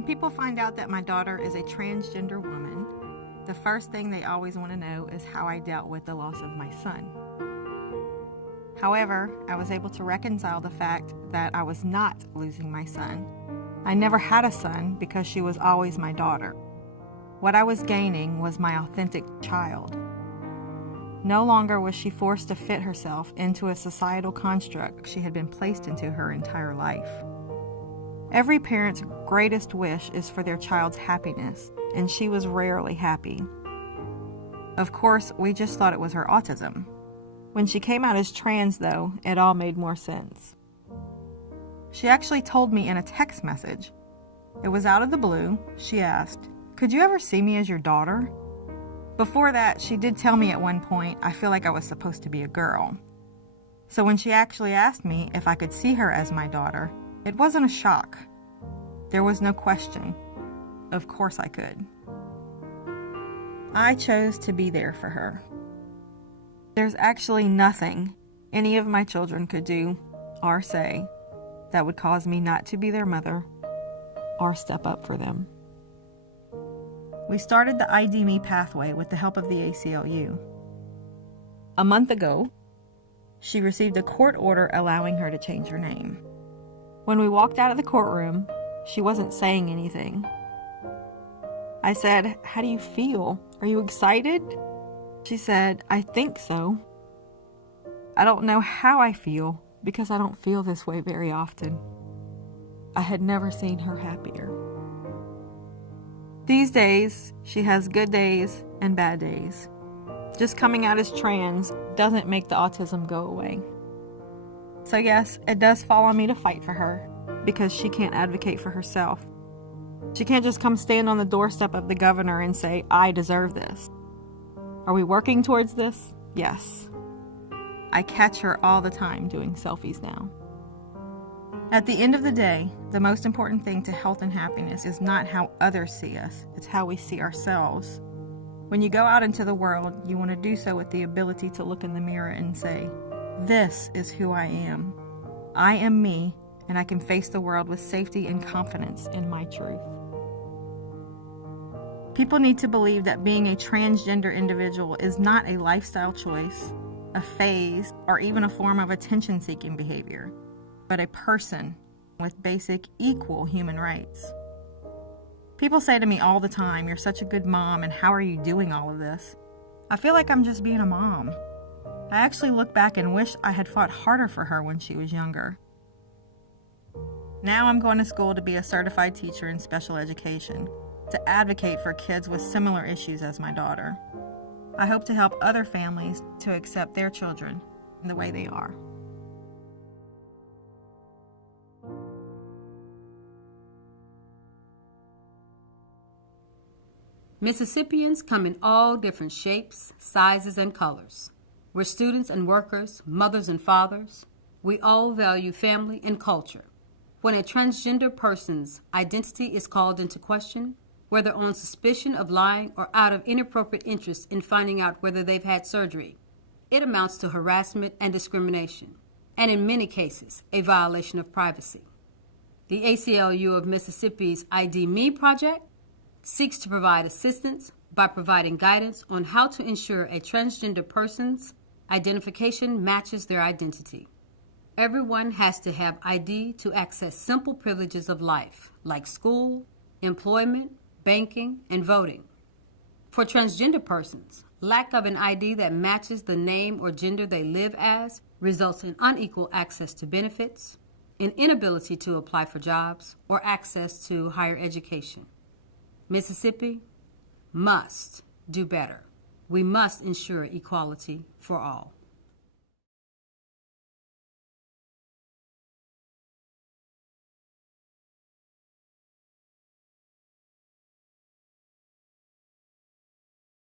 When people find out that my daughter is a transgender woman, the first thing they always want to know is how I dealt with the loss of my son. However, I was able to reconcile the fact that I was not losing my son. I never had a son because she was always my daughter. What I was gaining was my authentic child. No longer was she forced to fit herself into a societal construct she had been placed into her entire life. Every parent's greatest wish is for their child's happiness, and she was rarely happy. Of course, we just thought it was her autism. When she came out as trans, though, it all made more sense. She actually told me in a text message. It was out of the blue. She asked, "Could you ever see me as your daughter?" Before that, she did tell me at one point I feel like I was supposed to be a girl. So when she actually asked me if I could see her as my daughter, it wasn't a shock. There was no question. Of course I could. I chose to be there for her. There's actually nothing any of my children could do or say that would cause me not to be their mother or step up for them. We started the ID Me pathway with the help of the ACLU. A month ago, she received a court order allowing her to change her name. When we walked out of the courtroom, she wasn't saying anything. I said, "How do you feel? Are you excited?" She said, "I think so. I don't know how I feel because I don't feel this way very often." I had never seen her happier. These days, she has good days and bad days. Just coming out as trans doesn't make the autism go away. So yes, it does fall on me to fight for her because she can't advocate for herself. She can't just come stand on the doorstep of the governor and say, "I deserve this." Are we working towards this? Yes. I catch her all the time doing selfies now. At the end of the day, the most important thing to health and happiness is not how others see us, it's how we see ourselves. When you go out into the world, you want to do so with the ability to look in the mirror and say, "This is who I am. I am me, and I can face the world with safety and confidence in my truth." People need to believe that being a transgender individual is not a lifestyle choice, a phase, or even a form of attention-seeking behavior, but a person with basic equal human rights. People say to me all the time, "You're such a good mom, and how are you doing all of this?" I feel like I'm just being a mom. I actually look back and wish I had fought harder for her when she was younger. Now I'm going to school to be a certified teacher in special education, to advocate for kids with similar issues as my daughter. I hope to help other families to accept their children the way they are. Mississippians come in all different shapes, sizes, and colors. We're students and workers, mothers and fathers. We all value family and culture. When a transgender person's identity is called into question, whether on suspicion of lying or out of inappropriate interest in finding out whether they've had surgery, it amounts to harassment and discrimination, and in many cases, a violation of privacy. The ACLU of Mississippi's ID Me project seeks to provide assistance by providing guidance on how to ensure a transgender person's identification matches their identity. Everyone has to have ID to access simple privileges of life, like school, employment, banking, and voting. For transgender persons, lack of an ID that matches the name or gender they live as results in unequal access to benefits, an inability to apply for jobs, or access to higher education. Mississippi must do better. We must ensure equality for all.